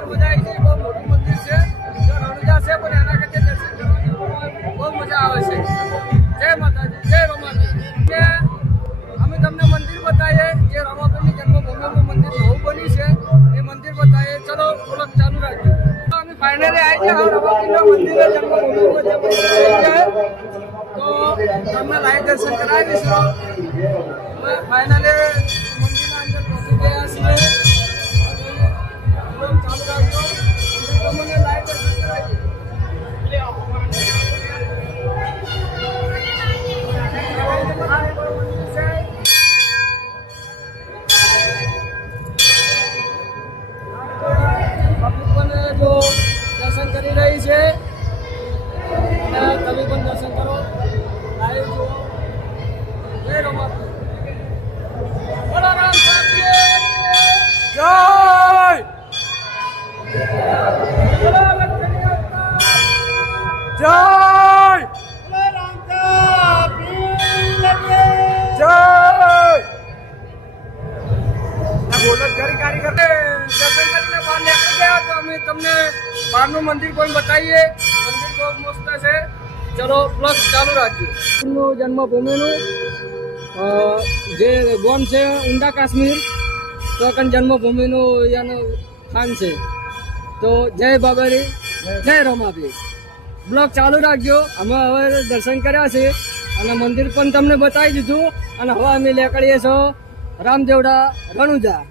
ઉપર મજા આવી છે બહુ મોટું મંદિર છે. રણુજા છે, પણ એના કરતા દર્શન બહુ મજા આવે છે. જય માતાજી, જય રમાજી અમે તમને મંદિર બતાવીએ, જે રમાપુરની જન્મભૂમિનું મંદિર નવું બની છે, એ મંદિર બતાવીએ. ચલો, થોડોક ચાલુ રાખજો. અમે ફાઇનલી આવી છે રમાપુરના મંદિરે જન્મભૂમિ તો તમને લાઈવ દર્શન કરાવી દઈશું ફાઇનલી તમે પણ દર્શન કરો. લાઈવ જુઓ. જય રમાપુર બોલો જય! બોલો લક્ષ્મી અવતાર. જય! જય બોલત કરી કારીગર દર્શન કરીને બહાર નીકળી ગયા તો અમે તમને બહારનું મંદિર પણ બતાવીએ. મંદિર બહુ મસ્ત છે. ચલો પ્લસ ચાલુ રાખજો જન્મભૂમિનું જે ગોમ છે ઊંડા કાશ્મીર, તો કન જન્મભૂમિનું અહીંયાનું સ્થાન છે. તો જય બાબારી, જય રમાભી બ્લોગ ચાલુ રાખજો. અમે હવે દર્શન કર્યા છે અને મંદિર પણ તમને બતાવી દીધું. અને હવે અમે લેકડીએ છો. રામદેવડા રણુજા.